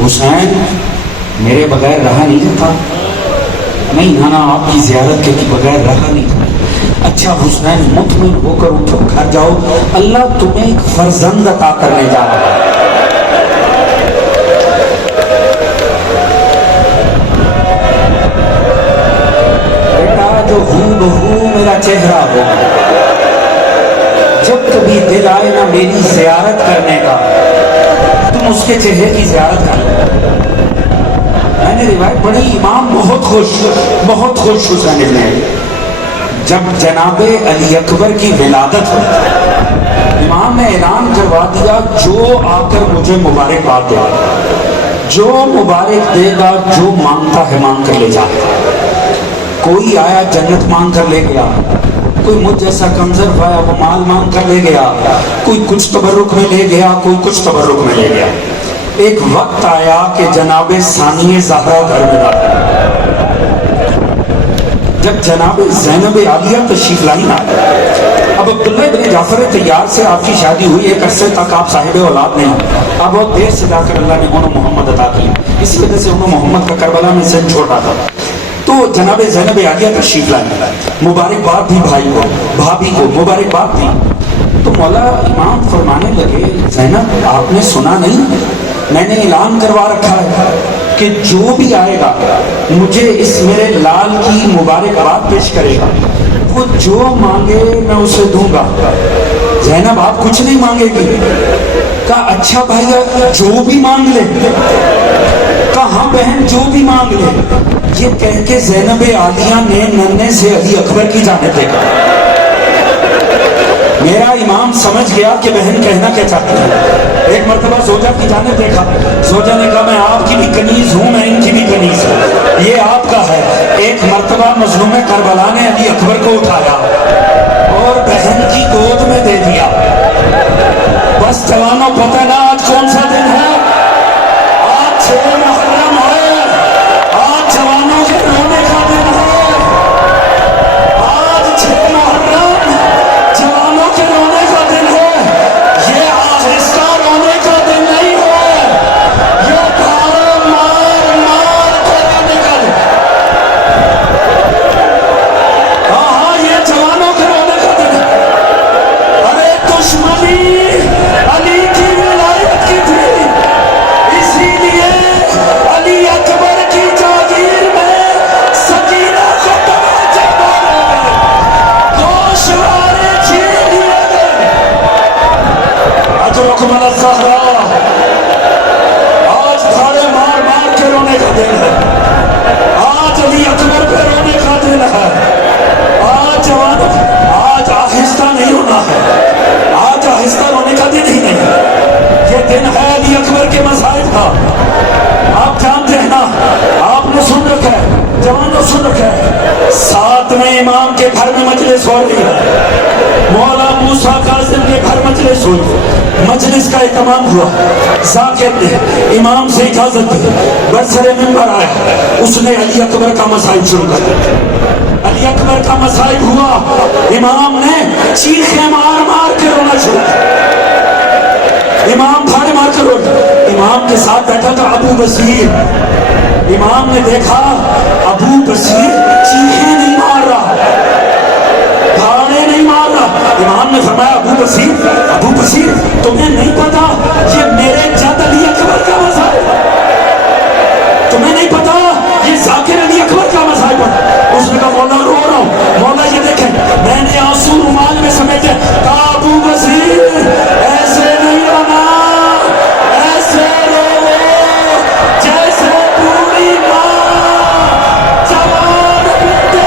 حسین میرے بغیر رہا نہیں جاتا، نہیں نانا آپ کی زیارت کے بغیر رہا نہیں جاتا۔ اچھا حسین مطمئن ہو کر اٹھو گھر جاؤ، اللہ تمہیں ایک فرزند عطا کرنے جا رہا ہے۔ بیٹا جو ہوں بہو میرا چہرہ ہو، جب کبھی دل آئے نا میری زیارت کرنے کا، تم اس کے چہرے کی زیارت کر لو۔ میں نے روایت پڑھی، امام بہت خوش حسین ابن علی، جب جناب علی اکبر کی ولادت ہوئی، امام نے اعلان کروا دیا جو آ کر مجھے مبارکباد دے گا، جو مبارک دے گا، جو مانگتا ہے مانگ کر لے جائے۔ کوئی آیا جنت مانگ کر لے گیا، کوئی مجھ جیسا کنزر آیا وہ مال مانگ کر لے گیا، کوئی کچھ تبرک میں لے گیا، کوئی کچھ تبرک میں لے گیا۔ ایک وقت آیا کہ جناب ثانی زہرا گھر میں داخل، جب جناب زینب عالیہ تشریف لائی نا، اب عبداللہ ابن جعفر طیار سے آپ کی شادی ہوئی، ایک عرصے تک آپ صاحب اولاد نہیں، اب بہت دیر سے جا کر اللہ نے انہوں محمد عطا کی، اسی وجہ سے انہوں محمد کا کربلا میں سن چھوڑا تھا۔ تو جناب زینب عالیہ تشریف لائی، مبارکباد بھی بھائی کو، بھابھی کو مبارکباد دی۔ تو مولا امام فرمانے لگے زینب آپ نے سنا نہیں، میں نے اعلان کروا رکھا ہے کہ جو بھی آئے گا مجھے اس میرے لال کی مبارکباد پیش کرے گا، وہ جو مانگے میں اسے دوں گا۔ زینب آپ کچھ نہیں مانگے گی؟ کہا اچھا بھائی جو بھی مانگ لے۔ کہا ہاں بہن جو بھی مانگ لے۔ یہ کہہ کے زینب عالیہ نے ننے سے علی اکبر کی جانب دیکھا۔ میرا امام سمجھ گیا کہ بہن کہنا کیا چاہتی ہے۔ ایک مرتبہ زوجہ کی جانب دیکھا، زوجہ نے کہا میں آپ کی بھی کنیز ہوں، میں ان کی بھی کنیز ہوں، یہ آپ کا ہے۔ ایک مرتبہ مظلوم کربلا نے علی اکبر کو اٹھایا اور بہن کی گود میں دے دیا۔ بس جوانوں پتہ نا آج کون سا دن ہے؟ آج 6 محرم ہے، آج جوانوں کے رونے کا دن ہے، آج 6 محرم جوانوں کے رونے کا دن ہے۔ یہ آہستہ رونے کا دن نہیں ہے، یہ دھاڑ مار مار کے رونے کا دن۔ ہاں یہ جوانوں کے رونے کا دن ہے۔ ارے دشمنی علی کی ولایت کی تھی، اسی لیے علی اکبر کی جاگیر میں سکینہ کو تماچے مارے گئے، گوشوارے چھین لیے گئے۔ اجرکم الزہرا، آج دھاڑے مار مار کے رونے کا دن ہے، آج علی اکبر پہ رونے کا دن ہے۔ آج جوان، آج آہستہ نہیں رونا ہے، آج آہستہ رونے کا دن ہی نہیں ہے، یہ دن ہے علی اکبر کے مصائب کا۔ آپ جانتے ہیں نا، آپ نے سن رکھا ہے، جوانوں سن رکھا ہے، 7ویں امام کے گھر میں مجلس ہو رہی ہے، مولا موسیٰ کاظم کے گھر مجلس ہوئی، مجلس کا اہتمام ہوا، ذاکر نے امام سے اجازت دی، برسر منبر آیا، اس نے علی اکبر کا مصائب شروع کر دیا۔ علی اکبر کا مصائب ہوا، امام نے چیخیں مار مار کے رونا شروع کیا، امام پھاڑے مار کے رونا۔ امام کے ساتھ بیٹھا تھا ابو بصیر، امام نے دیکھا ابو بصیر چیخیں نہیں مار رہا، پھاڑے نہیں مار رہا۔ امام نے فرمایا ابو بصیر تمہیں نہیں پتا یہ میرے جد علی اکبر کا مصائب ہے، تمہیں نہیں پتا یہ ذاکر علی اکبر کا مصائب ہے۔ اس نے کہا مولا رو رہا ہوں۔ مولا یہ دیکھیں میں نے آنسو رومال میں سمیٹے، کہا ابو بصیر ایسے نہیں رونا، ایسے رو جیسے بوڑھی ماں جوان بنتے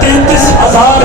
33,000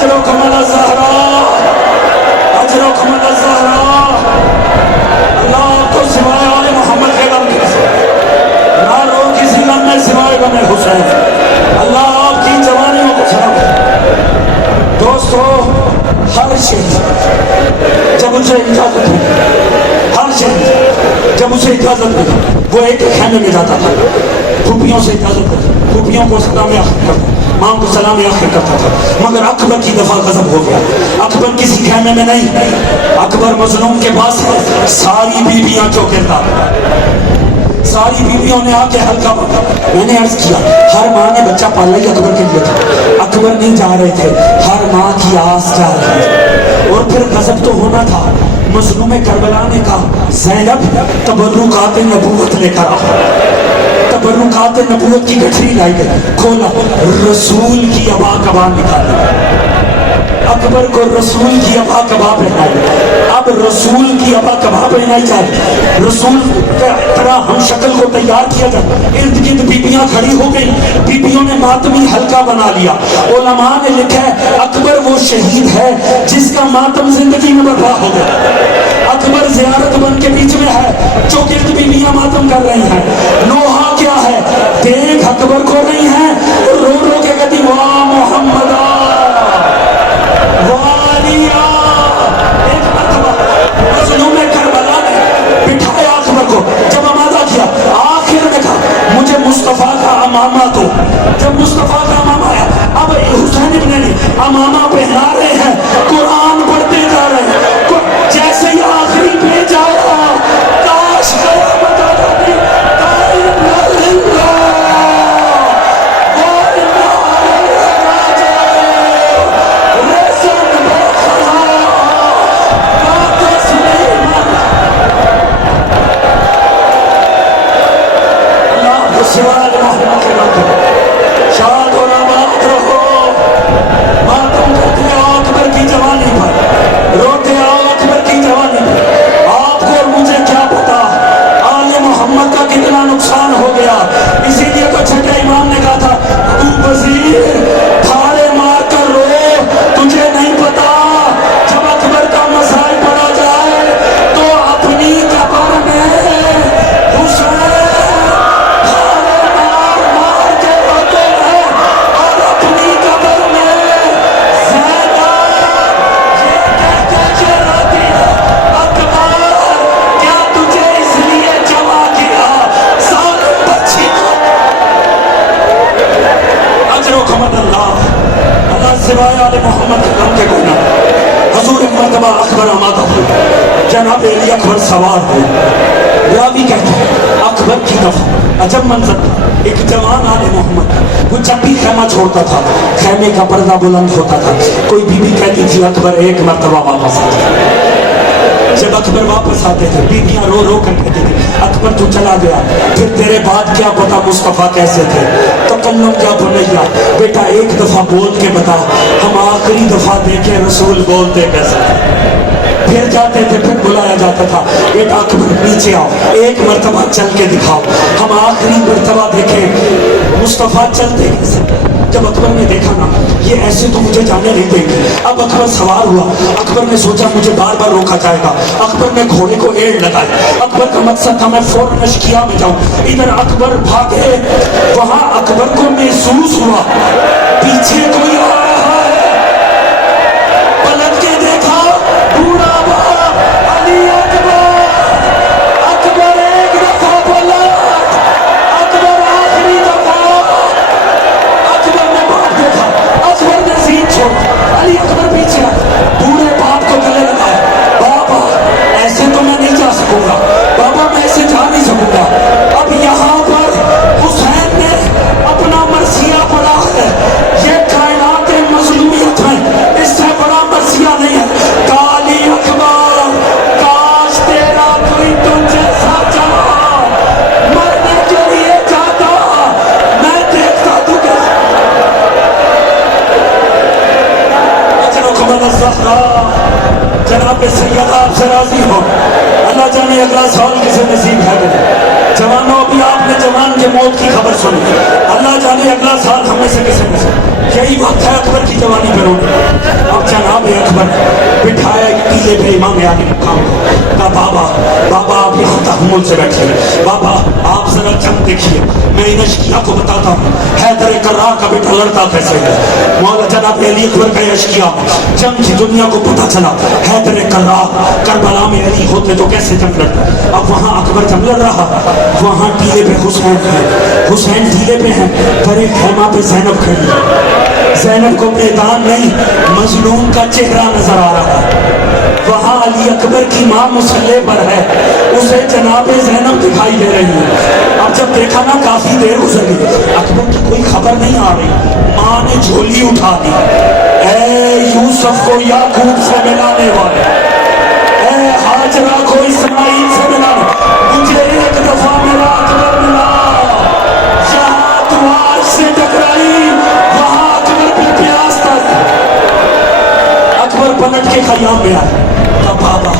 اجرکم علی الزہراء، اجرکم علی الزہراء۔ اللہ آپ کو سوائے آل محمد کے غم نہ رو کسی غم میں سوائے غم حسین۔ اللہ آپ کی جوانیوں کو سلام۔ دوستو، ہر شہید جب اسے اجازت ہوئی، ہر شہید جب اسے اجازت ہوئی، وہ ایک خیمے میں جاتا تھا، پھوپھیوں سے اجازت ہوئی، پھوپھیوں کو سلام آخر کرتا، ماں کو سلام آخر کرتا تھا۔ مگر اکبر کی دفعہ غضب ہو گیا۔ اکبر کسی خیمے میں نہیں، اکبر مظلوم کے پاس ہے، ساری بیویاں چوکیدار، ساری بیویوں نے آ کے ہلکا پکڑا۔ میں نے عرض کیا ہر ماں نے بچہ پالا ہی اکبر کے لیے تھا، اکبر نہیں جا رہے تھے، ہر ماں کی آس جا رہی ہے۔ اور پھر غضب تو ہونا تھا۔ مظلوم کربلا نے کہا زینب تبرکات نبوت لے کر آ، تبرکات نبوت کی گٹھری لائی گئی، کھولا، رسول کی ابا کبا نکالی۔ اکبر کو رسول کی ابا کبا پہنائی، اب رسول کی ابا کبا پہنائی جائے، رسول کا طرح ہم شکل کو تیار کیا جائے۔ ارد گرد بیبیاں کھڑی ہو گئی، بیبیوں نے ماتمی حلقہ بنا لیا۔ علماء نے لکھا ہے اکبر وہ شہید ہے جس کا ماتم زندگی میں برپا ہو گیا۔ اکبر زیارت بن کے بیچ میں ہے، جو گرد بیبیاں ماتم کر رہی ہیں۔ نوحہ کیا ہے؟ دیکھ اکبر کو نہیں ہے، رو رو کے کہتی واہ محمد والیا۔ ایک مرتبہ مظلوم کربلا نے بٹھایا اکبر کو، جب آمادہ کیا آخر میں کہا مجھے مصطفیٰ کا امامہ دو۔ جب مصطفیٰ کا امامہ آیا، اب حسین ابن علی امامہ پہنا رہے ہیں، قرآن پڑھتے جا رہے ہیں۔ جیسے ہی آخری پہ جایا کاش قیامت آ جاتی، سوال محمد کے نام پر شاد اور آباد رہو۔ ماتم کرتے آؤ اکبر کی جوانی پر، روتے آؤ اکبر کی جوانی پر۔ آپ کو اور مجھے کیا پتا آل محمد کا کتنا نقصان ہو گیا۔ اسی لیے تو چھٹے امام نے کہا تھا ابو بصیر تھارے مار کر رو، تجھے نہیں پتا جب اکبر کا مسائل پڑا جائے تو اپنی قبر میں حسین سوائے آل محمد کے نام کے گونا۔ حضور ایک مرتبہ اکبر آمادہ ہوئے، جناب علی اکبر سوار ہوئے۔ راوی کہتے ہیں اکبر کی دفعہ عجب منظر، ایک جوان آل محمد، وہ جب بھی خیمہ چھوڑتا تھا خیمے کا پردہ بلند ہوتا تھا، کوئی بی بی کہتی تھی اکبر ایک مرتبہ واپس آ جائے۔ جب اکبر واپس آتے تھے بیویاں رو رو کر کہتے تھے اکبر تو چلا گیا، پھر تیرے بعد کیا پتا مصطفیٰ کیسے تھے۔ تکلم کیا بنیا، بیٹا ایک دفعہ بول کے بتا، ہم آخری دفعہ دیکھے رسول بولتے کیسے تھے۔ پھر جاتے تھے، پھر بلایا جاتا تھا بیٹا اکبر نیچے آؤ، ایک مرتبہ چل کے دکھاؤ، ہم آخری مرتبہ دیکھیں مصطفیٰ چلتے کیسے۔ جب اکبر نے دیکھا نا یہ ایسے تو مجھے جانے نہیں دیں گے، اب اکبر سوار ہوا۔ اکبر نے سوچا مجھے بار بار روکا جائے گا، اکبر نے گھوڑے کو ایڑ لگائی۔ اکبر کا مقصد تھا میں فوراً اشکیا میں جاؤں، ادھر اکبر بھاگے، وہاں اکبر کو محسوس ہوا پیچھے کوئی آ رہا ہے، پلٹ کے دیکھا بوڑھا باپ علی اکبر۔ اکبر ایک دفعہ بولا، اکبر آخری دفعہ، اکبر نے باپ دیکھا، اکبر نے زین چھوڑا، علی اکبر پیچھے آئے، بوڑھے باپ کو گلے لگائے، بابا ایسے تو میں نہیں جا سکوں گا، بابا میں ایسے جا نہیں سکوں گا۔ اب یہاں پر حسین نے اپنا مرثیہ پڑھا ہے، یہ کائنات مظلومیت ہے، اس سے بڑا مرثیہ نہیں ہے۔ کالی اکبر کاش تیرا کوئی تجھ جیسا جوان مرنے کے لیے جاتا، میں دیکھتا تو کیسے۔ اجرکم علی الزہراء، جناب سیدہ آپ سے راضی ہو، اللہ جانے اگلا سال کسے نصیب ہے کہ جوانوں ابھی آپ نے جوان کے موت کی خبر سنی، اللہ جانے اگلا سال ہم میں سے کسے نصیب۔ یہی وقت ہے اکبر کی جوانی پہ رونے۔ اکبر بٹھایا ایک ٹیلے پہ امام علی مقام کو، کہا بابا بابا آپ یہاں تحمل سے بیٹھے، بابا آپ ذرا جنگ دیکھیے، میں ان اشکیا کو بتاتا ہوں حیدر کرار کا بیٹا لڑتا کیسے ہے۔ مولا جناب علی اکبر کا اشکیا جنگ کی دنیا کو پتا چلا حیدر کرار کربلا میں علی ہوتے تو کیسے جنگ لڑتا۔ اب وہاں اکبر جنگ لڑ رہا، وہاں ٹیلے پہ حسین ہے، حسین ٹیلے پہ ہیں، پر ایک خیمہ پہ زینب کھڑی ہے، زینب کو میدان نہیں مظلوم کا چہرہ نظر آ رہا ہے۔ وہاں علی اکبر کی ماں مسلح پر ہے، اسے جناب زینب دکھائی دے رہی ہے۔ اب جب دیکھا نا کافی دیر گزر گئی، اکبر کی کوئی خبر نہیں آ رہی، ماں نے جھولی اٹھا دی، اے یوسف کو یعقوب سے ملانے والے، اے ہاجرہ کو اسماعیل سے ملانے، مجھے ایک دفعہ میرا اکبر ملا۔ یہاں تو آج سے ٹکرائی، وہاں اکبر پہ پیاس تھا۔ اکبر پلٹ کے خیام میں آئے، کہا بابا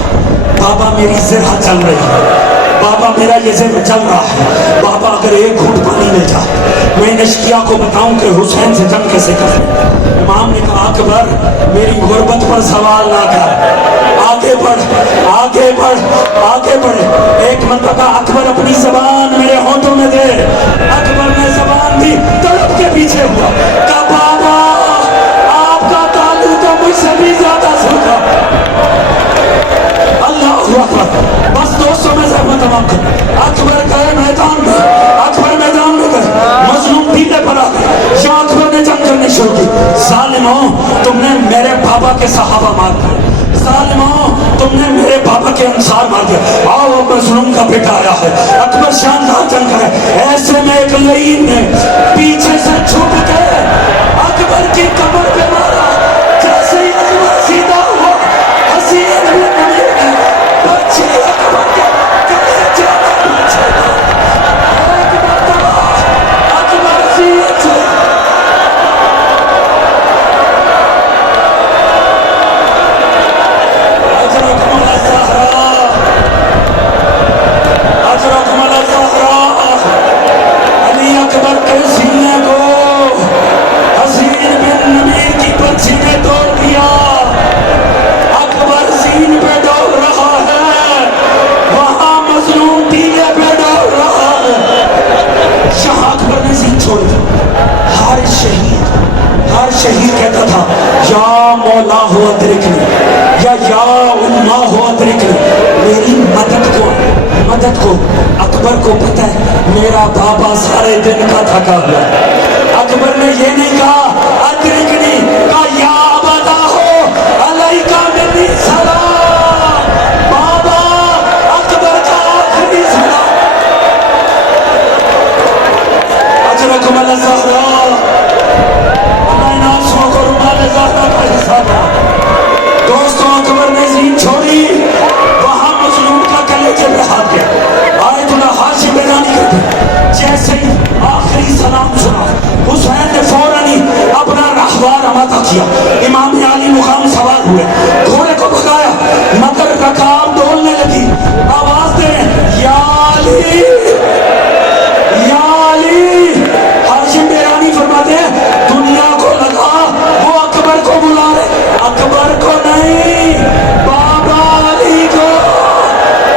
بابا میری زرہ چل رہی ہے، بابا میرا یہ زر چل رہا ہے، بابا اگر ایک گھونٹ پانی مل جائے میں نشکیا کو بتاؤں کہ حسین سے جنگ کیسے کریں۔ امام نے کہا اکبر میری غربت پر سوال نہ کر، آگے بڑھ آگے بڑھ آگے بڑھ۔ ایک مرتبہ اکبر اپنی زبان میرے ہونٹوں میں دے، اکبر نے زبان دی، تڑپ کے پیچھے ہوا، کہا بابا آپ کا تعلق تو مجھ سے بھی زیادہ سوکھا۔ اللہ اکبر، بس دوستوں میں زحمت تمام کر، اکبر گئے میدان میں، اکبر میدان میں گئے، مظلوم ٹیلے پر آ گئے، یا اکبر نے جنگ کرنی شروع کی۔ ظالموں تم نے میرے بابا کے صحابہ مار کر، ظالموں تم نے میرے بابا کے انصار مار دیا، آؤ مظلوم کا بیٹا آیا ہے، اکبر شاندار جنگ کرے۔ ایسے میں ایک لعین نے پیچھے سے چھپ کے اکبر کی کمر پہ مارا، جیسے ہی اکبر سیدھا ہوا حسین بن نمیر نے بچے اکبر کے کلیجے میں پوچھے گا، ایک مرتبہ اکبر سیدھ سے اجرکم الزہرا اجرکم الزہرا، علی اکبر کے سینے کو حسین بن نمیر کی پرچھی نے توڑ دیا، اکبر زین پہ دوڑ رہا ہے، وہاں مظلوم ٹیلے پہ دوڑ رہا ہے۔ شاہ اکبر نے زین چھوڑ دی۔ ہر شہید کہتا تھا یا مولا ہو ادرکنی، یا امہ ہو ادرکنی، میری مدد کو اکبر کو پتہ ہے میرا بابا سارے دن کا تھکا ہوا ہے۔ اکبر نے یہ نہیں کہا ادرکنی، کہا یا ابدا ہو علیکہ منی سلام، بابا اکبر کا آخری سلام۔ اجرکم الزہرا، اللہ ان آنسوؤں کو رومال زہرا کا حصہ تھا۔ دوستوں اکبر نے زین چھوڑی، وہاں مظلوم کا کلیجے پہ ہاتھ گیا، آیت اللہ ہاشم بیرانی کہتے ہیں جیسے ہی آخری سلام سنا حسین نے فوراً ہی اپنا رہوار آمادہ کیا، امام علی مقام سوار ہوئے، گھوڑے کو بھگایا، مگر رکاب ڈولنے لگی، آواز دے یا علی یا علی۔ ہاشم بیرانی فرماتے ہیں دنیا کو لگا وہ اکبر کو بلا رہے، اکبر کو نہیں، بابا علی کو،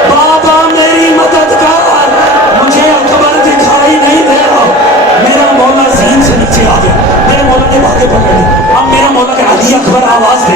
بابا میری مدد کر، مجھے اکبر دکھائی نہیں دے رہا۔ میرا مولا زین سے نیچے آ گیا، میرے مولا نے باتیں پکڑ لی، اب میرا مولا کہ علی اکبر آواز دے،